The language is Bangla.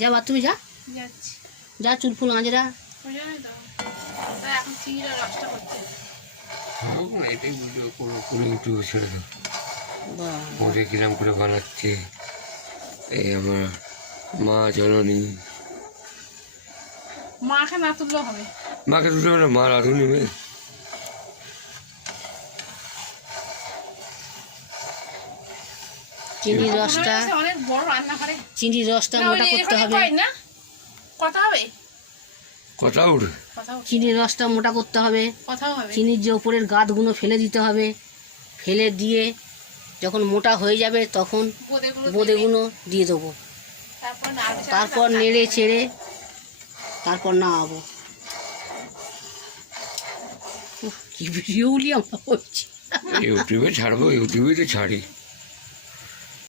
যা বাথরুমে যা, যা চুল ফুল আঁচড়া। ছেড়ে দাও, ওরে কিরাম করে বানাচ্ছে। এই আমার মা জননী, মাকে না তুললেও হবে, মাকে তুলতে হবে না, মা রাধু নেবে। চিনির রসটা, অনেক বড় রান্নাঘরে চিনির রসটা মোটা করতে হবে, কথা হবে, কথা উঠে, চিনির রসটা মোটা করতে হবে। কথাও হবে। চিনির যে ওপরের গাঁতগুলো ফেলে দিতে হবে, ফেলে দিয়ে যখন মোটা হয়ে যাবে তখন বোঁদেগুলো দিয়ে দেবো। তারপর নেড়ে চেড়ে তারপর নামাবো। কি ভিডিওগুলি আমরা করছি, ইউটিউবে ছাড়বো, ইউটিউবে তো ছাড়ি।